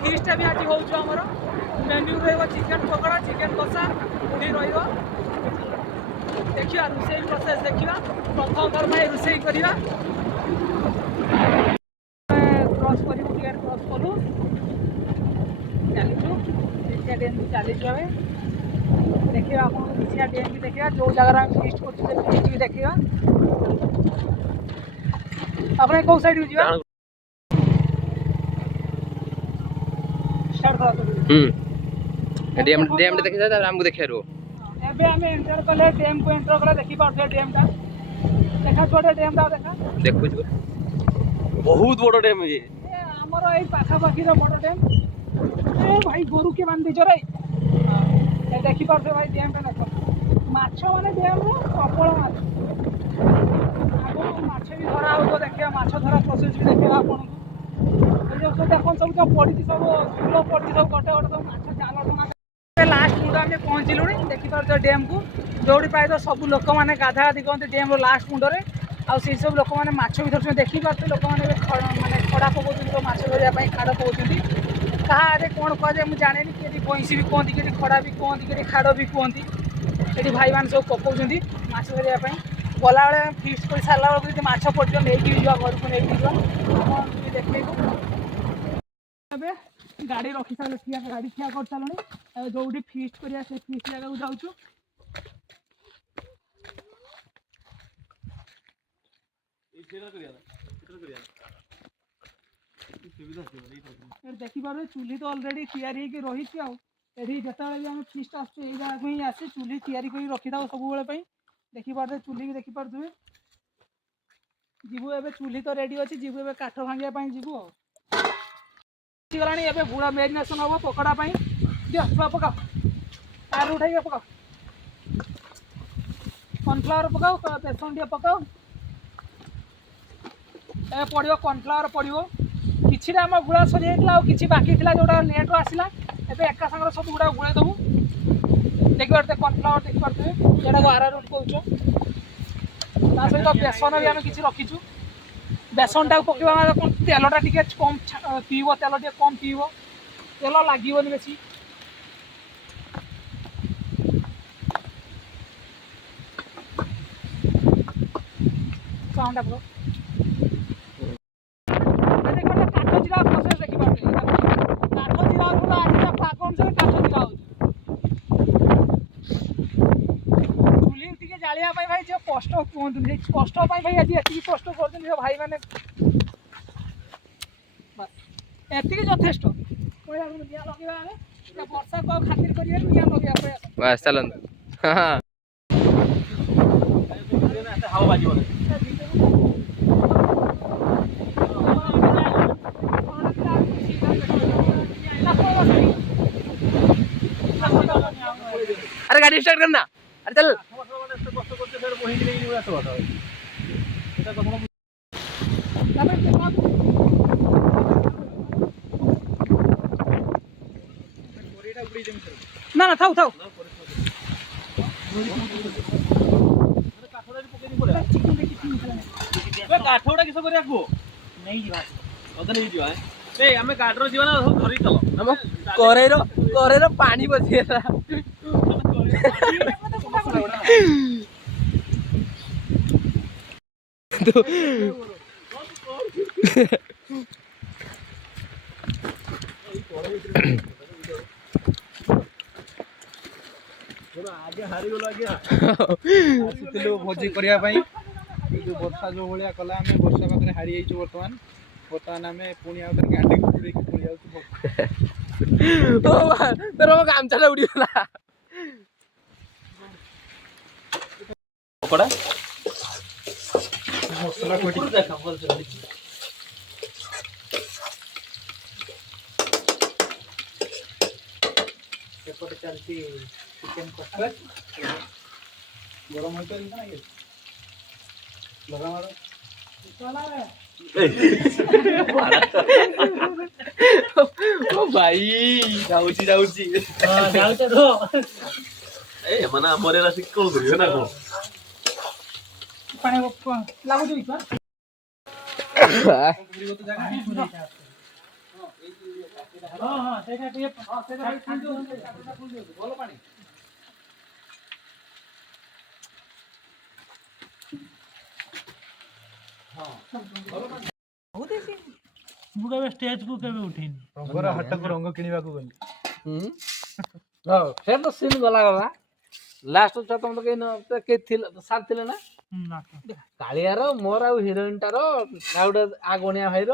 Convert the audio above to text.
Feast भी आज Homer menu रहा चिकेन पकड़ा चिकेन कषा पूरी रहा देखिए रोसे प्रोसेस देखा प्रथम थर भाई रोसे करवा क्रॉस कर टिकेट क्रॉस कलु चलीचु रिसिया डैम भी चलीचु आम देखा आप रिसिया डैम भी देखा जो जगह फीस्ट कर फीस्ट भी देखा अपने कौ साइड जा डैम डैम देखि जा हमको देखिया रो एबे हमें एंटर कले डैम को एंटर कला देखि पाछे डैम ता देखा छोटे डैम ता देखा देखु छ बहुत बड़ डैम ये हमर एई पाखा पाखी रो बड़ डैम ए भाई गोरु के बांध दिजो रे ए देखि पाछे भाई डैम ता देखो माछो माने डैम रो प्रबल माछ आगो माछ भी धरा हो देखिया माछ धरा प्रोसेस भी देखिया आपन जो देखो सब जो पड़ी सब फूल पड़ी सब गोटे गोटे सब माछ जाल लास्ट मुंड आम पहुँचलु देखिपार डैम को जो प्राय सब लोक मैंने गाधा गाधी कहते डैम लास्ट मुंडे आई सब लोक मैंने माछ भी धर देखिपारे लोक मैंने मानने खड़ा पकाउं माछ धरने खाड़ पकाउं क्या कौन कहुए मुझे जाने कि बईसी भी कहती कि खड़ा भी कहती कि खाड़ भी कहती ये भाई मैंने सब पकाउं माछ धरने गला बेले फिस्ट कर सारा बेलू माछ पड़े नहीं जा घर को नहीं देखो गाड़ी रखी सारे गाड़ी ठिया कर सारे जो फिस्ट करिया से फिस्ट जगह को जाऊँ देखिपारे चूल्ही तो अलरेडी तैयारी रही जिते आम फिस्ट आसू ये जगह ही आसे चूल्ही तैयारी कर रखी था सब बेले देखिपारे चूल्ही की देखिपे जीवु ए चूल्ही तो रेडी अच्छी जीवु ए काठ भांगा जीवु गलानी ए बुढ़ा मेरिनेसन हम पकड़ा दियो छुआ पकाओ तार उठे पकाओ कॉर्नफ्लावर पकाओ बेसन टे पकाओ ए पड़ो कॉर्नफ्लावर पड़ो कि आम गुड़ा सरी जाता कि बाकी था जोटा लेट्रे आसला एवं एका सागर सब गुड़ा गुड़े देवु देखिए कॉर्नफ्लावर देखिपे जोटा आरारूट कौच सहित बेसन भी आम कि रखीचु बेसन टाक पकड़ा तेलटा टी कम पीब तेल टे कम पीब तेल लगे बेसी साउंड काठ जिरा प्रोसेस देखिए काठ जिरा आज पाक अनुसार काठ जिरा चूल्ही टी जालिया भाई जो कष्ट कहते कष्ट भाई आज ये कष्ट कर भाई मैंने एति यथेष्ट निया लगे वर्षा को खातिर करेंगे निया लगे बस चलन हां हाव बाजियो अरे गाड़ी स्टार्ट करना अरे चल कष्ट करते सर वही नहीं हुआ तो बताओ এটা কখনো ना ना थाऊ थाऊ काठोड़ा किस कर नहीं जीवा अदन नहीं जीवा ए हमें काठरो जीवा ना सब धरी चलो हम करेरो पानी बसिएला तो आगे हारी गलो आगे आसिलु भोजी करिया पई जो वर्षा जो भलिया कला हमें वर्षा पाखरे हारी जाइछु वर्तमान हमें पुणी आउटर गाडी उड़ी के पुणी जाउछु ओ तेरो गामछाटा उडी गला पकड़ा मसला कोटी देखा बोल चली एपटे चलती चिकन कषा गरम होइतो ना ये लगा मारो चला रे ओ भाई जाउची हां जाउछ तो ଏ ଏମାନେ ଆମର ଏରା ଶିଖି କଣ କରିବେ ନା କଣ? ପାଣି ଲାଗୁଛି କି ଛୁଆ? ହଁ ହଁ ସେଇଟା ଟିକେ ଭଲ ପାଣି। ମୁଁ କେବେ ଷ୍ଟେଜ କୁ କେବେ ଉଠିନି। ରଙ୍ଗର ହାଟକୁ ରଙ୍ଗ କିଣିବାକୁ ଗଲି। ସେ ତ ସିନ୍ ଗଲା ଗଲା ଲାଷ୍ଟ ଛୁଆ ତମେ ତ କେହି ଥିଲ ସାର୍ ଥିଲେ ନା କାଳିଆର ମୋର ଆଉ ହିରୋଇନଟାର ଆଉ ଗୋଟେ ଆଗଣିଆ ଭାଇର